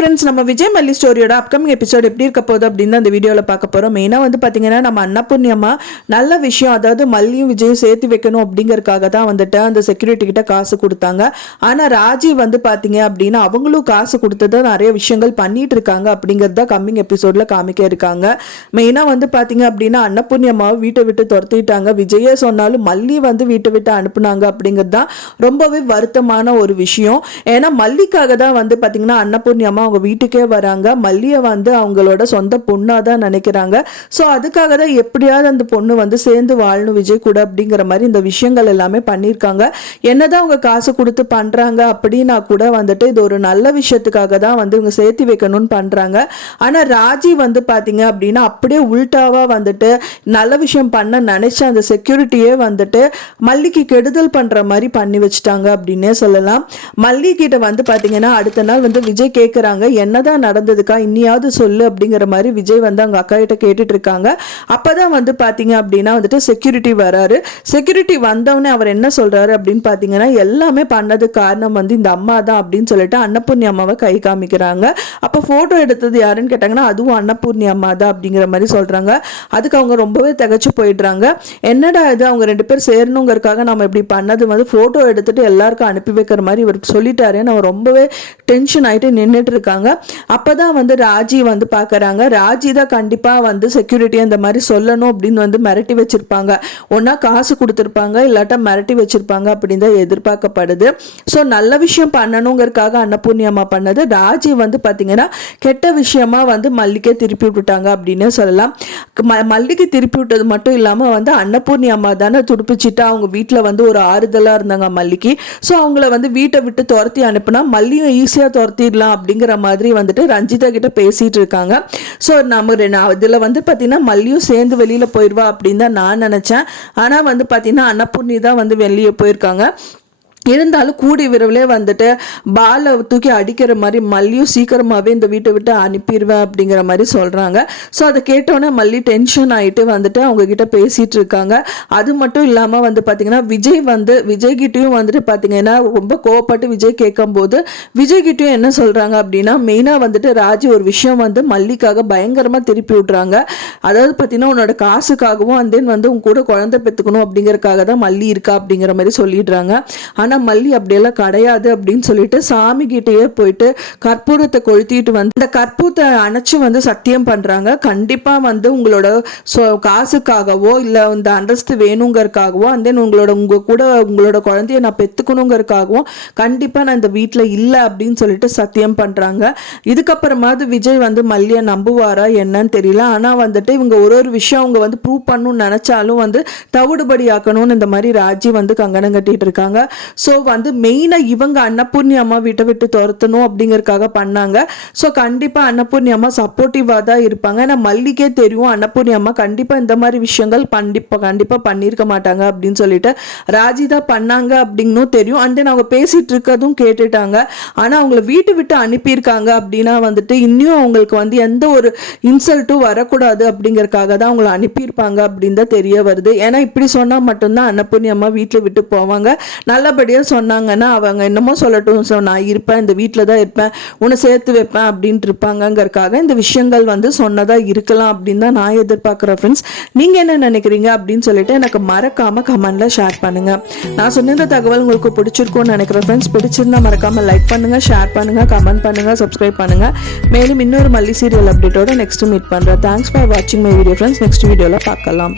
Friends, நம்ம விஜய் மல்லி ஸ்டோரியோட upcoming episode எப்படி இருக்க போகுது அப்படின்னு அந்த வீடியோவில் பார்க்க போகிறோம். மெயினாக வந்து பார்த்தீங்கன்னா நம்ம அன்னபூர்ணியம்மா நல்ல விஷயம், அதாவது மல்லியும் விஜயும் சேர்த்து வைக்கணும் அப்படிங்கறதுக்காக தான் வந்துட்டு அந்த செக்யூரிட்டி கிட்ட காசு கொடுத்தாங்க. ஆனால் ராஜி வந்து பார்த்தீங்க அப்படின்னா அவங்களும் காசு கொடுத்தது நிறைய விஷயங்கள் பண்ணிட்டு இருக்காங்க அப்படிங்கிறத கம்மிங் எபிசோட்ல காமிக்க இருக்காங்க. மெயினாக வந்து பார்த்தீங்க அப்படின்னா அன்னபூர்ணியம்மாவை வீட்டை விட்டு துரத்திட்டாங்க. விஜயே சொன்னாலும் மல்லி வந்து வீட்டை விட்டு அனுப்புனாங்க அப்படிங்கிறது தான் ரொம்பவே வருத்தமான ஒரு விஷயம். ஏன்னா மல்லிக்காக தான் வந்து பார்த்தீங்கன்னா அன்னபூர்ணியம்மா அவங்க வீட்டுக்கே வராங்க. மல்லியை வந்து அவங்களோட சொந்த பொண்ணாக தான் நினைக்கிறாங்க. ஸோ அதுக்காக தான் எப்படியாவது அந்த பொண்ணு வந்து சேர்ந்து வாழணும் விஜய் கூட அப்படிங்கிற மாதிரி இந்த விஷயங்கள் எல்லாமே பண்ணியிருக்காங்க. என்னதான் அவங்க காசு கொடுத்து பண்ணுறாங்க அப்படின்னா கூட வந்துட்டு இது ஒரு நல்ல விஷயத்துக்காக தான் வந்து இவங்க சேர்த்து வைக்கணும்னு பண்ணுறாங்க. ஆனால் ராஜி வந்து பார்த்தீங்க அப்படின்னா அப்படியே உல்டாவாக வந்துட்டு நல்ல விஷயம் பண்ண நினைச்ச அந்த செக்யூரிட்டியே வந்துட்டு மல்லிக்கு கெடுதல் பண்ணுற மாதிரி பண்ணி வச்சுட்டாங்க அப்படின்னே சொல்லலாம். மல்லி கிட்ட வந்து பார்த்தீங்கன்னா அடுத்த நாள் வந்து விஜய் கேட்குறாங்க, என்னதான் நடந்ததுக்கா, இன்னியாவது சொல்லு அப்படிங்கிற மாதிரி விஜய் வந்து அவங்க அக்கா கிட்ட கேட்டுட்டு இருக்காங்க. அப்பதான் வந்து பாத்தீங்க அப்படின்னா வந்துட்டு செக்யூரிட்டி வராரு. செக்யூரிட்டி வந்தவனே அவர் என்ன சொல்றாரு அப்படின்னு பாத்தீங்கன்னா, எல்லாமே பண்ணது காரணம் வந்து இந்த அம்மா தான் அப்படின்னு சொல்லிட்டு அன்னபூர்ணி அம்மாவை கை காமிக்கிறாங்க. அப்ப போட்டோ எடுத்தது யாருன்னு கேட்டாங்கன்னா அதுவும் அன்னபூர்ணி அம்மா தான் அப்படிங்கிற மாதிரி சொல்றாங்க. அதுக்கு அவங்க ரொம்பவே திகச்சு போயிடுறாங்க. என்னடா இது, அவங்க ரெண்டு பேர் சேரணுங்கிறதுக்காக நம்ம இப்படி பண்ணது வந்து போட்டோ எடுத்துட்டு எல்லாருக்கும் அனுப்பி வைக்கிற மாதிரி இவர் சொல்லிட்டாருன்னு அவர் ரொம்பவே டென்ஷன் ஆயிட்டு நின்றுட்டு இருக்காங்க. அப்பதான் வந்து ராஜி வந்து பாக்குறாங்க. ராஜி தான் கண்டிப்பா வந்து செக்யூரிட்டி அந்த மாதிரி சொல்லணும் அப்படின்னு வந்து மிரட்டி வச்சிருப்பாங்க. ஒன்னா காசு கொடுத்துருப்பாங்க, இல்லாட்டா மிரட்டி வச்சிருப்பாங்க அப்படின்னு தான் எதிர்பார்க்கப்படுது. ஸோ நல்ல விஷயம் பண்ணணுங்கிறதுக்காக அன்னபூர்ணி அம்மா பண்ணது. ராஜி வந்து பாத்தீங்கன்னா கெட்ட விஷயமா வந்து மல்லிக்கே திருப்பி விட்டுட்டாங்க அப்படின்னு சொல்லலாம். மல்லிக்கு திருப்பி விட்டது மட்டும் இல்லாம வந்து அன்னபூர்ணி அம்மா தானே துடுப்பிச்சுட்டா அவங்க வீட்டுல வந்து ஒரு ஆறுதலா இருந்தாங்க மல்லிக்கு. ஸோ அவங்கள வந்து வீட்டை விட்டு துரத்தி அனுப்புனா மல்லியும் ஈஸியா துரத்திடலாம் அப்படிங்கிற மாதிரி வந்துட்டு ரஞ்சிதா கிட்ட பேசிட்டு இருக்காங்க. ஸோ நம்ம இதுல வந்து பாத்தீங்கன்னா மல்லியும் சேர்ந்து வெளியில போயிடுவா அப்படின்னு தான் நான் நினைச்சேன். ஆனா வந்து பாத்தீங்கன்னா அன்னபூர்ணி தான் வந்து வெளியே போயிருக்காங்க. இருந்தாலும் கூடி விரைவிலே வந்துட்டு பாலை தூக்கி அடிக்கிற மாதிரி மல்லியும் சீக்கிரமாகவே இந்த வீட்டை விட்டு அனுப்பிடுவேன் அப்படிங்கிற மாதிரி சொல்கிறாங்க. ஸோ அதை கேட்டோன்னே மல்லி டென்ஷன் ஆகிட்டு வந்துட்டு அவங்க கிட்ட பேசிகிட்டு இருக்காங்க. அது மட்டும் இல்லாமல் வந்து பார்த்திங்கன்னா விஜய்கிட்டையும் வந்துட்டு பார்த்திங்கன்னா ரொம்ப கோவப்பட்டு விஜய் கேட்கும்போது விஜய்கிட்டையும் என்ன சொல்கிறாங்க அப்படின்னா, மெயினாக வந்துட்டு ராஜி ஒரு விஷயம் வந்து மல்லிக்காக பயங்கரமாக திருப்பி விட்றாங்க. அதாவது பார்த்தீங்கன்னா உன்னோட காசுக்காகவும் அண்ட் தென் வந்து உங்க கூட குழந்தை பெற்றுக்கணும் அப்படிங்கிறதுக்காக தான் மல்லி இருக்கா அப்படிங்கிற மாதிரி சொல்லிடுறாங்க. ஆனால் மல்லி அப்படியெல்லாம் கிடையாது அப்படின்னு சொல்லிட்டு சாமி கிட்டேயே போயிட்டு கற்பூரத்தை கொளுத்திட்டு வந்து இந்த கற்பூரத்தை அணைச்சு வந்து சத்தியம் பண்றாங்க. கண்டிப்பா வந்து உங்களோட காசுக்காகவோ இல்லை இந்த அந்தஸ்து வேணுங்கிறதுக்காகவோ அண்ட் தென் உங்களோட குழந்தைய நான் பெற்றுக்கணுங்கிறதுக்காகவும் கண்டிப்பா நான் இந்த வீட்டில் இல்லை அப்படின்னு சொல்லிட்டு சத்தியம் பண்றாங்க. இதுக்கப்புறமாவது விஜய் வந்து மல்லியை நம்புவாரா என்னன்னு தெரியல. ஆனா வந்துட்டு இவங்க ஒரு விஷயம் அவங்க வந்து ப்ரூவ் பண்ணணும்னு நினைச்சாலும் வந்து தவிடுபடி ஆக்கணும்னு இந்த மாதிரி ராஜி வந்து கங்கணம் கட்டிட்டு இருக்காங்க. ஸோ வந்து மெயினாக இவங்க அன்னபூர்ணி அம்மா வீட்டை விட்டு துரத்தணும் அப்படிங்கறதுக்காக பண்ணாங்க. ஸோ கண்டிப்பாக அன்னபூர்ணி அம்மா சப்போர்ட்டிவாக தான் இருப்பாங்க. ஏன்னா மல்லிக்கே தெரியும் அன்னபூர்ணி அம்மா கண்டிப்பாக இந்த மாதிரி விஷயங்கள் கண்டிப்பாக பண்ணியிருக்க மாட்டாங்க அப்படின்னு சொல்லிட்டு ராஜி தான் பண்ணாங்க அப்படின்னும் தெரியும். அண்ட் தென் அவங்க பேசிட்டு இருக்கிறதும் கேட்டுட்டாங்க. ஆனால் அவங்கள வீட்டை விட்டு அனுப்பியிருக்காங்க அப்படின்னா வந்துட்டு இன்னும் அவங்களுக்கு வந்து எந்த ஒரு இன்சல்ட்டும் வரக்கூடாது அப்படிங்கறதுக்காக தான் அவங்களை அனுப்பியிருப்பாங்க அப்படின்னு தான் தெரிய வருது. ஏன்னா இப்படி சொன்னால் மட்டும்தான் அன்னபூர்ணி அம்மா வீட்டில் விட்டு போவாங்க. நல்லபடியாக சொன்னாங்கன்னா அவங்க என்னமோ சொல்லட்டும், ஸோ நான் இருப்பேன், இந்த வீட்டில் தான் இருப்பேன், உன்னை சேர்த்து வைப்பேன் அப்படின்ட்டு இருப்பாங்கங்கிறதுக்காக இந்த விஷயங்கள் வந்து சொன்னதாக இருக்கலாம் அப்படின்னு தான் நான் எதிர்பார்க்குறேன். ஃப்ரெண்ட்ஸ், நீங்கள் என்ன நினைக்கிறீங்க அப்படின்னு சொல்லிட்டு எனக்கு மறக்காமல் கமெண்டில் ஷேர் பண்ணுங்கள். நான் சொன்ன இந்த தகவல் உங்களுக்கு பிடிச்சிருக்கும்னு நினைக்கிறேன். ஃப்ரெண்ட்ஸ், பிடிச்சிருந்தா மறக்காமல் லைக் பண்ணுங்கள், ஷேர் பண்ணுங்கள், கமெண்ட் பண்ணுங்கள், சப்ஸ்கிரைப் பண்ணுங்கள். மேலும் இன்னொரு மல்லி சீரியல் அப்டேட்டோட நெக்ஸ்ட் மீட் பண்ணுறேன். தேங்க்ஸ் ஃபார் வாட்சிங் மை வீடியோ ஃப்ரெண்ட்ஸ். நெக்ஸ்ட் வீடியோவில் பார்க்கலாம்.